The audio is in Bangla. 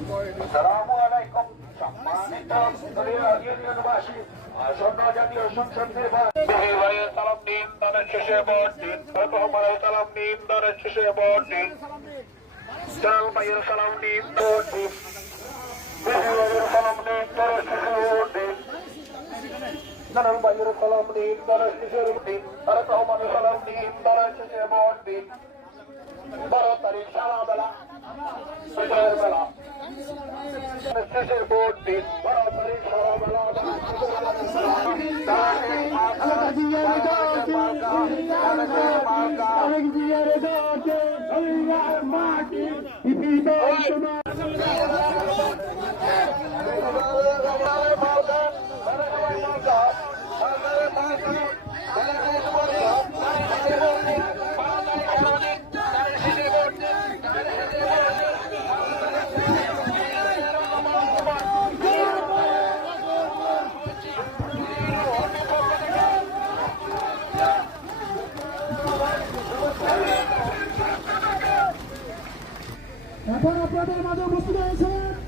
আসসালামু আলাইকুম সম্মানিত ইউনিয়নবাসী আসন্ন জাতীয় সংসদ নির্বাচন সালাম দিন দানের শেষে ভোট দিন সালাম দিন দানের শেষে ভোট দিন জালাল ভাইয়ের সালাম দিন ভোট দিন সালাম দিন দানের শেষে ভোট দিন জালাল ভাইয়ের সালাম দিন দানের শেষে ভোট দিন তারেক রহমানের সালাম দিন দানের শেষে ভোট দিন 12 তারিখ সকালবেলা বিকেলের বেলা শেষের ভোট দিন 12 তারিখ সকালবেলা এখন আপনাদের মাঝে উপস্থিত হয়েছেন